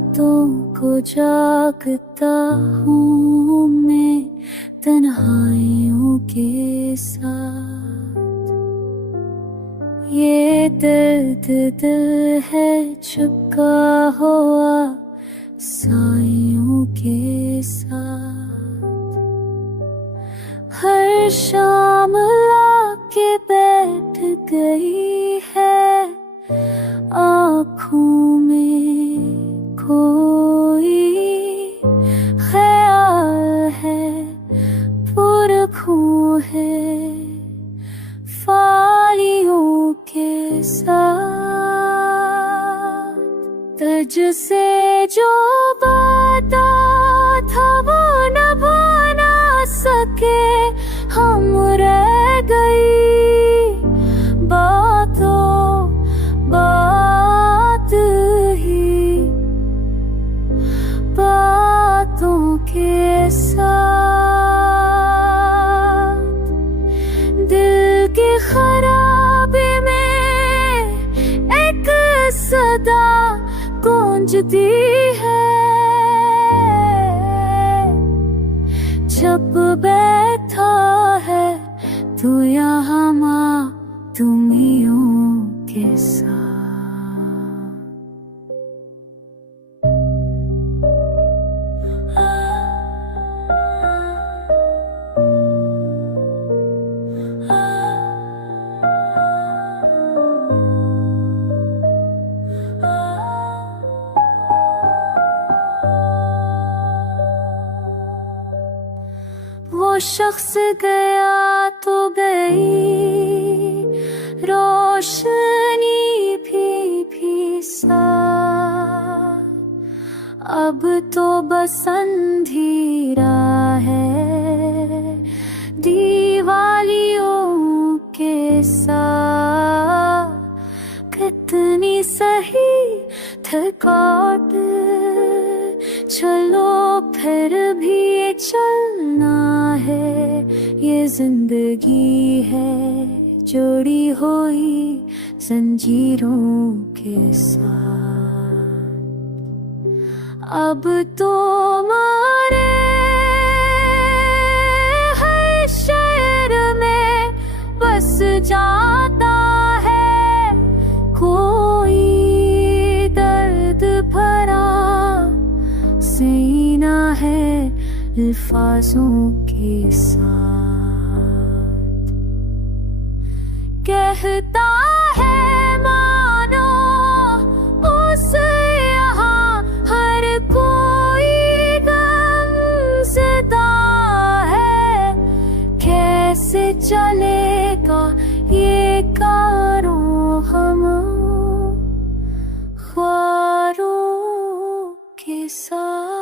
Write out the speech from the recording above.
रातों को जागता हूँ मैं तन्हाइयों के साथ। ये दर्द दिल है चिपका हुआ सायों के साथ। हर शाम लाके बैठ गई है आँखों में कोई ख्याल है, पुरखों है फालियों के साथ। तज से जो बाता था वो निभा ना सके, हम रह गई बातों बात ही बातों के साथ। दिल की खराबी में एक सदा गूंजती है, जब बैठा है तू यहाँ मासूमियों के साथ। वो शख्स गया तो गई रोशनी भी साथ। अब तो बस अंधेरा है दीवालियों के साथ। कितनी सही थकावट, चलो फिर भी चलना है। ये जिंदगी है जोड़ी हुई जंजीरों के साथ। अब तो मारे हर शहर में बस जाता है कोई दर्द भरा सीना है अल्फाजों के साथ। कहता है मानो उस यहाँ हर कोई गमज़दा है। कैसे चलेगा ये कारों हम ख्वारों के साथ।